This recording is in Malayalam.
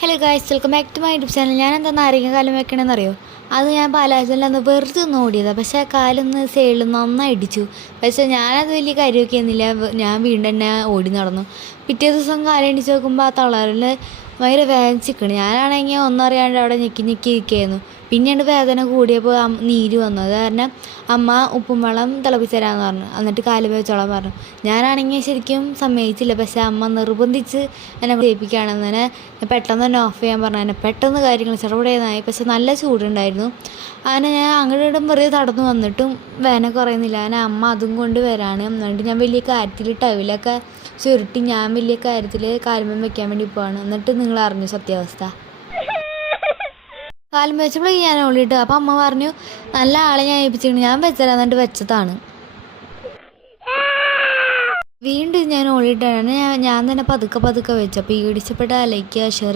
Hello guys, welcome back to my YouTube channel. ഞാൻ എന്താ നാരങ്ങ കാലം വെക്കണമെന്നറിയോ? അത് ഞാൻ പാലാച്ചലിലന്ന് വെറുതെ ഒന്ന് ഓടിയതാണ്. പക്ഷേ ആ കാലൊന്ന് സൈഡിൽ നന്നായി ഇടിച്ചു. പക്ഷേ ഞാനത് വലിയ കാര്യമൊക്കെ ഒന്നുമില്ല. ഞാൻ വീണ്ടും തന്നെ ഓടി നടന്നു. പിറ്റേ ദിവസം കാലം ഇടിച്ച് നോക്കുമ്പോൾ ആ തളറിൽ ഭയങ്കര വേദനിച്ചിരിക്കണം. ഞാനാണെങ്കിൽ ഒന്നും അറിയാണ്ട് അവിടെ ഞെക്കി ഞെക്കി ഇരിക്കുകയായിരുന്നു. പിന്നീട് വേദന കൂടിയപ്പോൾ നീര് വന്നു. അത് കാരണം അമ്മ ഉപ്പും വെള്ളം തിളപ്പിച്ച് തരാമെന്ന് പറഞ്ഞു. എന്നിട്ട് കാല് വെച്ചോളാൻ പറഞ്ഞു. ഞാനാണെങ്കിൽ ശരിക്കും സമ്മതിച്ചില്ല. പക്ഷേ അമ്മ നിർബന്ധിച്ച് എന്നെ ചെയ്യിപ്പിക്കുകയാണെന്ന് പെട്ടെന്ന് തന്നെ ഓഫ് ചെയ്യാൻ പറഞ്ഞു. എന്നെ പെട്ടെന്ന് കാര്യങ്ങൾ ചെറുപടിയെന്നായി. പക്ഷെ നല്ല ചൂടുണ്ടായിരുന്നു. അങ്ങനെ ഞാൻ അങ്ങോട്ടും വെറുതെ നടന്നു വന്നിട്ടും വേദന കുറയുന്നില്ല. അങ്ങനെ അമ്മ അതും കൊണ്ട് വരാണ്. എന്നിട്ട് ഞാൻ വലിയ കാര്യത്തിൽ ടവിലൊക്കെ ചുരുട്ടി ഞാൻ വലിയ കാര്യത്തിൽ കാലുമ്മ വെക്കാൻ വേണ്ടി പോവാണ്. എന്നിട്ട് നിങ്ങൾ അറിഞ്ഞു സത്യാവസ്ഥ. കാലുമ്മ വെച്ചപ്പോഴേക്കും ഞാൻ ഓളിയിട്ട്. അപ്പം അമ്മ പറഞ്ഞു, നല്ല ആളെ ഞാൻ ഏൽപ്പിച്ചിട്ടുണ്ട്, ഞാൻ വെച്ചതരാം. എന്നിട്ട് വെച്ചതാണ്. വീണ്ടും ഞാൻ ഓളിയിട്ടാണ് ഞാൻ തന്നെ പതുക്കെ പതുക്കെ വെച്ചു. അപ്പോൾ ഈ ഇടിച്ചപ്പെട്ട ലൈക്ക് ഷെയർ